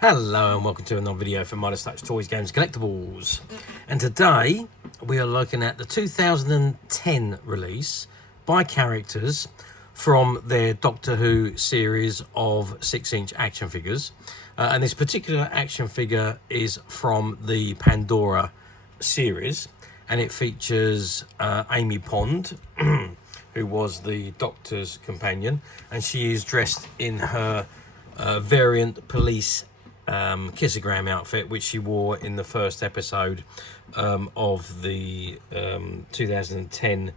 Hello and welcome to another video from Midas Touch Toys, Games, Collectibles. And today we are looking at the 2010 release by characters from their Doctor Who series of 6-inch action figures. And this particular action figure is from the Pandora series, and it features Amy Pond, who was the Doctor's companion, and she is dressed in her variant Police Kissagram outfit, which she wore in the first episode of the 2010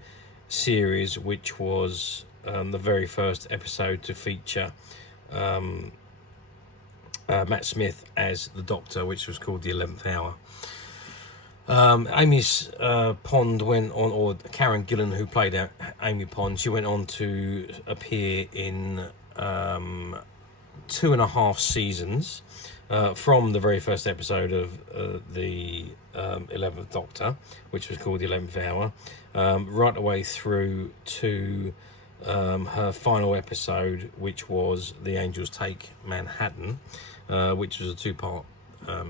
series, which was the very first episode to feature Matt Smith as the Doctor, which was called the 11th Hour. Amy's Pond went on, or Karen Gillan, who played Amy Pond, she went on to appear in 2.5 seasons from the very first episode of the 11th Doctor, which was called the 11th Hour, right away through to her final episode, which was The Angels Take Manhattan, which was a 2-part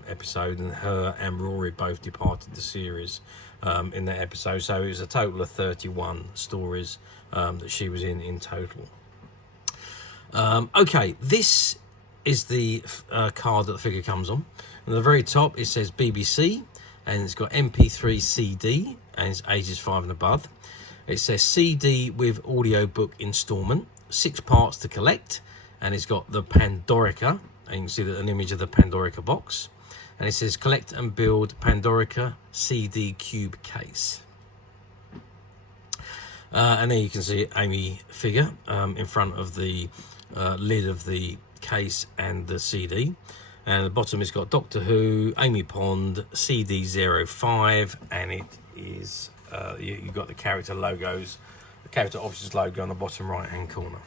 episode, and her and Rory both departed the series in that episode. So it was a total of 31 stories that she was in total. Okay, this is the card that the figure comes on. At the very top it says BBC, and it's got MP3 CD, and it's ages 5 and above. It says CD with audio book installment, 6 parts to collect, and it's got the Pandorica, and you can see an image of the Pandorica box, and it says collect and build Pandorica CD cube case. And then you can see Amy figure in front of the lid of the case and the CD, and at the bottom it's got Doctor Who, Amy Pond, CD05, and it is you've got the character logos, the character options logo on the bottom right hand corner.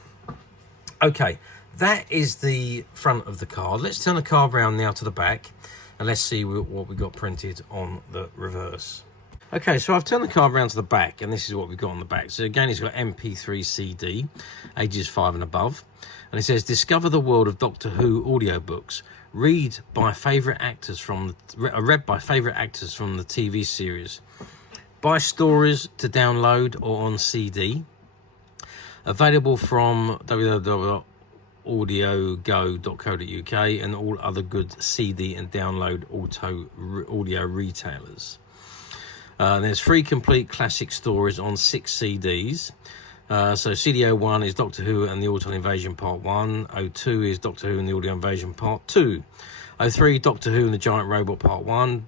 Okay, that is the front of the card. Let's turn the card around now to the back, and let's see what we got printed on the reverse. Okay, so I've turned the card around to the back, and this is what we've got on the back. So again, it's got MP3 CD, ages 5 and above. And it says, discover the world of Doctor Who audiobooks. Read by favourite actors from read by favourite actors from the TV series. Buy stories to download or on CD. Available from www.audiogo.co.uk and all other good CD and download audio retailers. There's 3 complete classic stories on 6 CDs. So CD01 is Doctor Who and the Auto Invasion Part 1. 02 is Doctor Who and the Audio Invasion Part 2. 03, Doctor Who and the Giant Robot Part 1.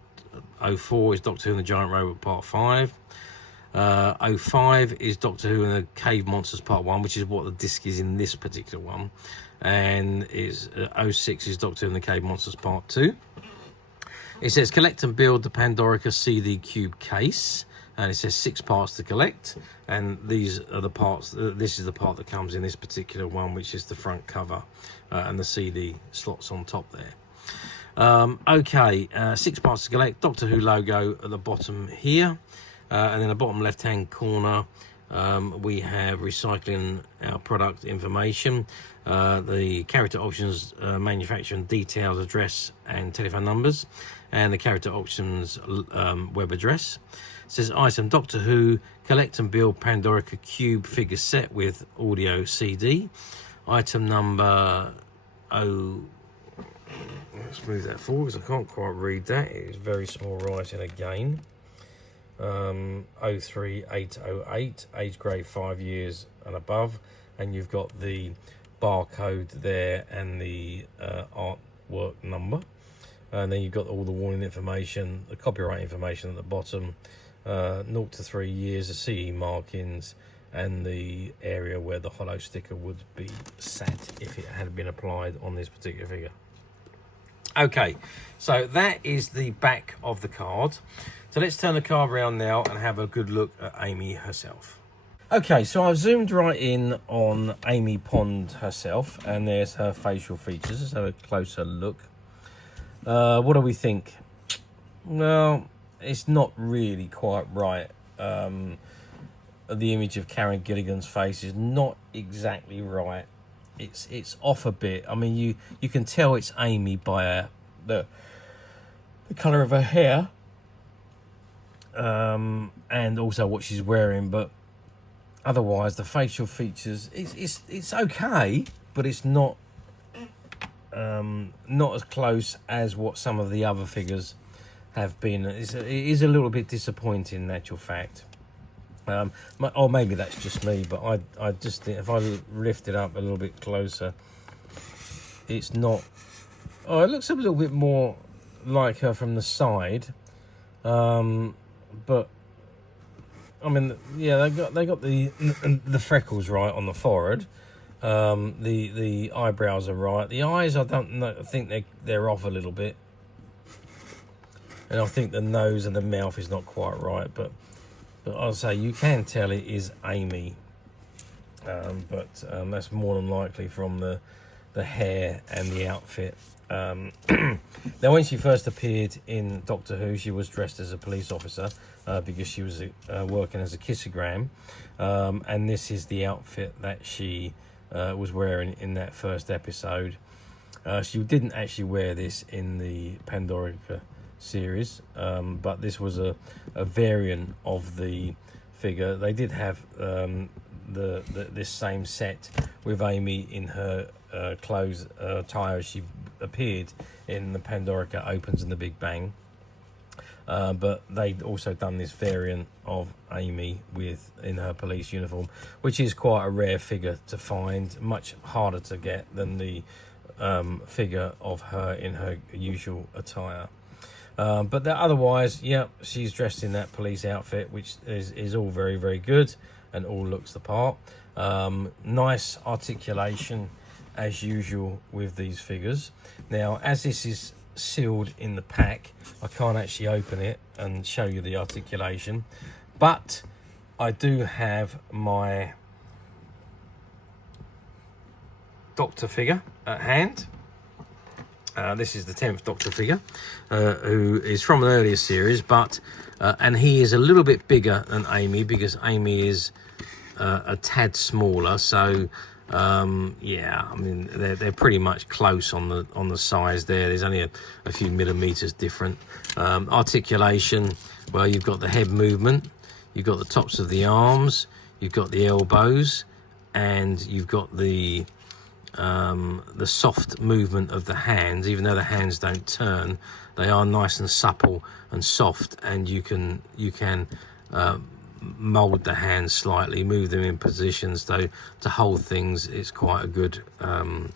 04 is Doctor Who and the Giant Robot Part 5. 05 is Doctor Who and the Cave Monsters Part 1, which is what the disc is in this particular one. And 06 is Doctor Who and the Cave Monsters Part 2. It says collect and build the Pandorica CD cube case, and it says 6 parts to collect, and these are the parts. This is the part that comes in this particular one, which is the front cover and the CD slots on top there. Okay, 6 parts to collect. Doctor Who logo at the bottom here, and in the bottom left hand corner we have recycling our product information, the character options, manufacturer details, address and telephone numbers, and the character options web address. It says item Doctor Who collect and build Pandorica cube figure set with audio CD. Item number let's move that forward because I can't quite read that. It is very small writing again. 03808, age grade 5 years and above, and you've got the barcode there and the artwork number, and then you've got all the warning information, the copyright information at the bottom, 0 to 3 years, the CE markings, and the area where the hollow sticker would be sat if it had been applied on this particular figure. Okay, so that is the back of the card. So let's turn the card around now and have a good look at Amy herself. Okay, so I've zoomed right in on Amy Pond herself, and there's her facial features. Let's have a closer look. What do we think? Well, it's not really quite right. The image of Karen Gilligan's face is not exactly right it's off a bit. I mean, you can tell it's Amy by the colour of her hair, and also what she's wearing, but otherwise the facial features, it's okay, but it's not as close as what some of the other figures have been. It is a little bit disappointing in actual fact. Or maybe that's just me, but I just think if I lift it up a little bit closer, it's not. Oh, it looks a little bit more like her from the side, but I mean, yeah, they got the freckles right on the forehead. The eyebrows are right. The eyes, I don't know. I think they're off a little bit, and I think the nose and the mouth is not quite right. But I'll say you can tell it is Amy. But that's more than likely from the hair and the outfit. Now, when she first appeared in Doctor Who, she was dressed as a police officer because she was working as a kissagram, and this is the outfit that she was wearing in that first episode. She didn't actually wear this in the Pandorica series, but this was a variant of the figure. They did have this same set with Amy in her clothes attire as she appeared in the Pandorica Opens and the Big Bang, but they'd also done this variant of Amy in her police uniform, which is quite a rare figure to find, much harder to get than the figure of her in her usual attire. But otherwise, yeah, she's dressed in that police outfit, which is all very, very good and all looks the part. Nice articulation as usual with these figures. Now, as this is sealed in the pack, I can't actually open it and show you the articulation, but I do have my Doctor figure at hand. This is the 10th Doctor figure, who is from an earlier series, but and he is a little bit bigger than Amy because Amy is a tad smaller. So yeah, I mean they're pretty much close on the size there. There's only a few millimeters different. Articulation, well, you've got the head movement, you've got the tops of the arms, you've got the elbows, and you've got the soft movement of the hands. Even though the hands don't turn, they are nice and supple and soft, and you can mold the hands slightly, move them in positions, though to hold things it's quite a good arm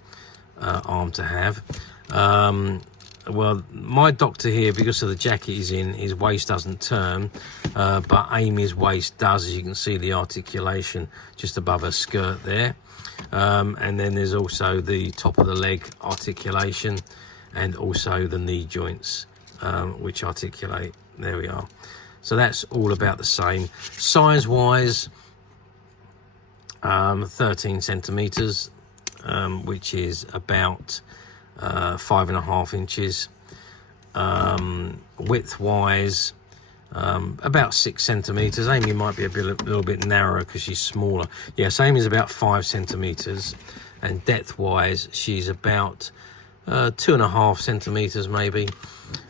to have. Well, my Doctor here, because of the jacket he's in, his waist doesn't turn, but Amy's waist does, as you can see the articulation just above her skirt there. And then there's also the top of the leg articulation, and also the knee joints, which articulate. There we are. So that's all about the same. Size wise, 13 centimeters, which is about 5.5 inches. Width wise, about 6 centimeters. Amy might be a little bit narrower because she's smaller. Yes, Amy's about 5 centimeters, and depth wise she's about 2.5 centimeters maybe.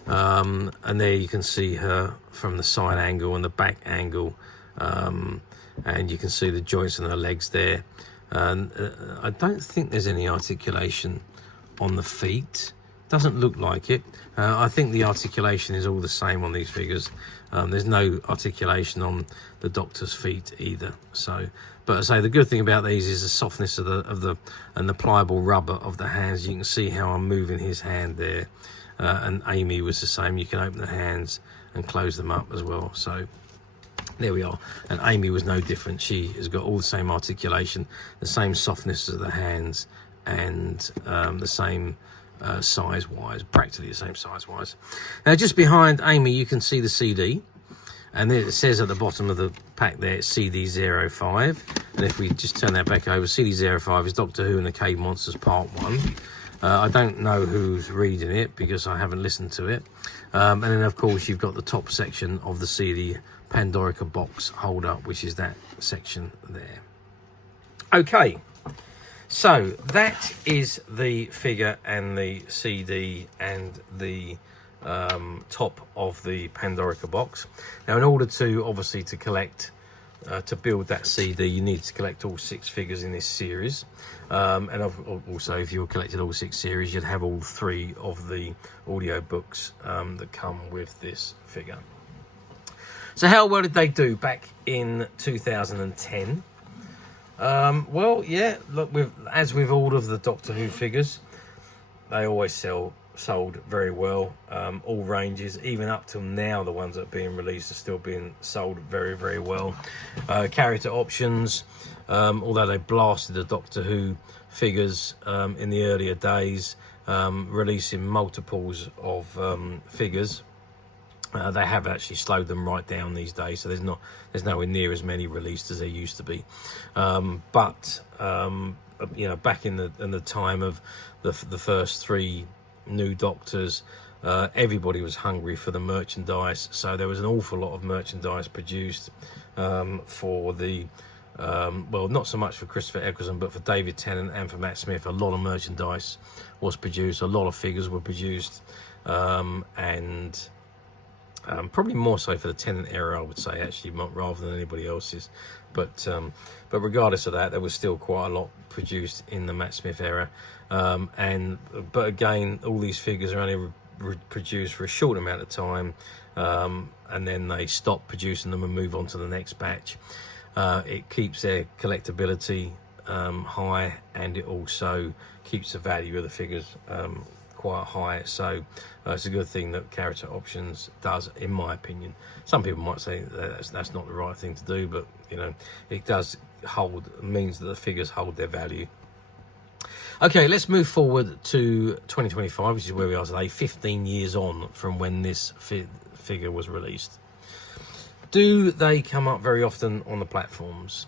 And there you can see her from the side angle and the back angle, and you can see the joints in her legs there. And I don't think there's any articulation on the feet. Doesn't look like it. I think the articulation is all the same on these figures. There's no articulation on the Doctor's feet either. So, but I say the good thing about these is the softness of the and the pliable rubber of the hands. You can see how I'm moving his hand there, and Amy was the same. You can open the hands and close them up as well. So there we are. And Amy was no different. She has got all the same articulation, the same softness of the hands, and the same size wise, practically the same size wise. Now just behind Amy you can see the CD, and then it says at the bottom of the pack there it's CD05, and if we just turn that back over, CD05 is Doctor Who and the Cave Monsters Part 1. I don't know who's reading it because I haven't listened to it. And then of course you've got the top section of the CD Pandorica Box holder, which is that section there. Okay, So that is the figure and the CD and the top of the Pandorica box. Now, in order to obviously to collect, to build that CD, you need to collect all 6 figures in this series. And also, if you collected all 6 series, you'd have all 3 of the audio books that come with this figure. So how well did they do back in 2010? Well, yeah, look, as with all of the Doctor Who figures, they always sold very well. All ranges, even up till now, the ones that are being released are still being sold very, very well. Character options, although they blasted the Doctor Who figures in the earlier days, releasing multiples of figures. They have actually slowed them right down these days, so there's nowhere near as many released as there used to be. But you know, back in the time of the first 3 new Doctors, everybody was hungry for the merchandise, so there was an awful lot of merchandise produced for the well, not so much for Christopher Eccleston, but for David Tennant and for Matt Smith. A lot of merchandise was produced, a lot of figures were produced, and probably more so for the Tennant era, I would say, actually, rather than anybody else's. But regardless of that, there was still quite a lot produced in the Matt Smith era. But again, all these figures are only produced for a short amount of time, and then they stop producing them and move on to the next batch. It keeps their collectability high, and it also keeps the value of the figures quite high. So it's a good thing that character options does, in my opinion. Some people might say that's not the right thing to do, but you know, it does means that the figures hold their value. Okay, let's move forward to 2025, which is where we are today, 15 years on from when this figure was released. Do they come up very often on the platforms?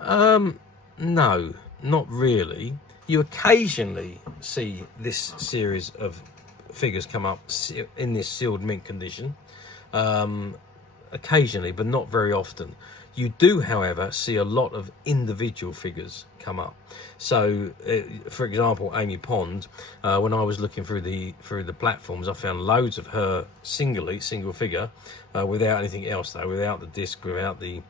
No, not really. You occasionally see this series of figures come up in this sealed mint condition, occasionally, but not very often. You do, however, see a lot of individual figures come up. So, for example, Amy Pond, when I was looking through the platforms, I found loads of her single figure, without anything else though, without the disc, without the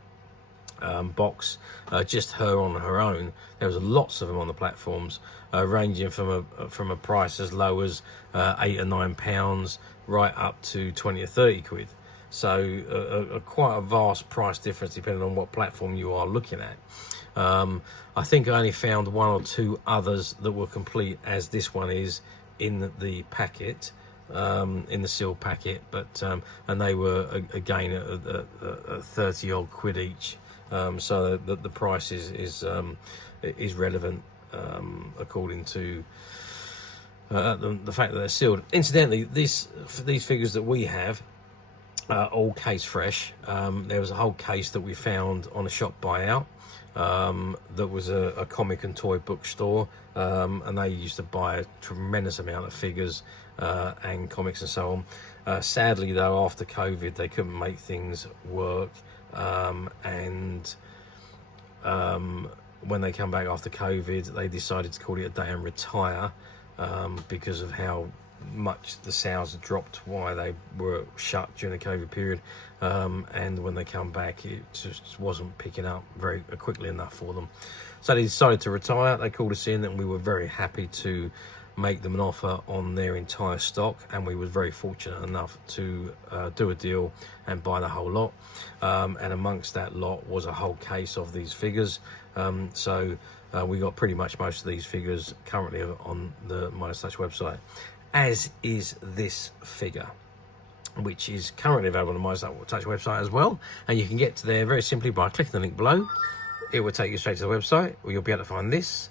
box, just her on her own. There was lots of them on the platforms, ranging from a price as low as £8 or £9 right up to 20 or 30 quid. So quite a vast price difference depending on what platform you are looking at. I think I only found 1 or 2 others that were complete as this one is in the packet, in the sealed packet, but and they were again at 30 odd quid each. So the price is relevant according to the fact that they're sealed. Incidentally, these figures that we have are all case fresh. There was a whole case that we found on a shop buyout. That was a comic and toy bookstore, and they used to buy a tremendous amount of figures and comics and so on. Sadly, though, after COVID, they couldn't make things work. And when they come back after COVID, they decided to call it a day and retire, because of how much the sales had dropped while they were shut during the COVID period. And when they come back, it just wasn't picking up very quickly enough for them. So they decided to retire. They called us in, and we were very happy to make them an offer on their entire stock, and we were very fortunate enough to do a deal and buy the whole lot, and amongst that lot was a whole case of these figures. So we got pretty much most of these figures currently on the Midas Touch website, as is this figure, which is currently available on the Midas Touch website as well, and you can get to there very simply by clicking the link below. It will take you straight to the website, where you'll be able to find this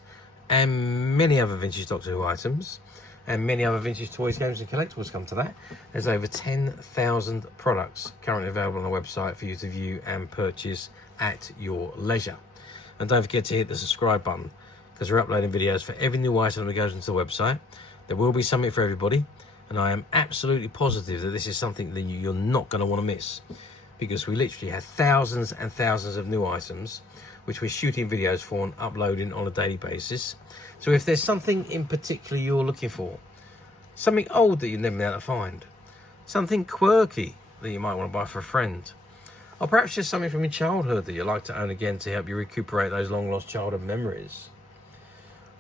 and many other vintage Doctor Who items, and many other vintage toys, games and collectibles. Come to that. There's over 10,000 products currently available on the website for you to view and purchase at your leisure. And don't forget to hit the subscribe button, because we're uploading videos for every new item that goes into the website. There will be something for everybody, and I am absolutely positive that this is something that you're not going to want to miss. because we literally have thousands and thousands of new items which we're shooting videos for and uploading on a daily basis. So if there's something in particular you're looking for, something old that you've never been able to find, something quirky that you might want to buy for a friend, or perhaps just something from your childhood that you'd like to own again to help you recuperate those long lost childhood memories,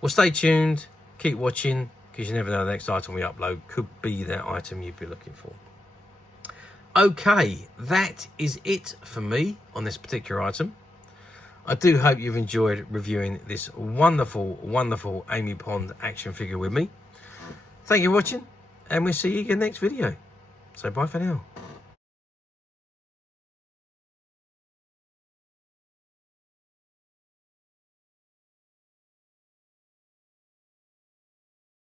well, stay tuned, keep watching, because you never know the next item we upload could be that item you'd be looking for. Okay, that is it for me on this particular item. I do hope you've enjoyed reviewing this wonderful, wonderful Amy Pond action figure with me. Thank you for watching, and we'll see you again next video. So bye for now.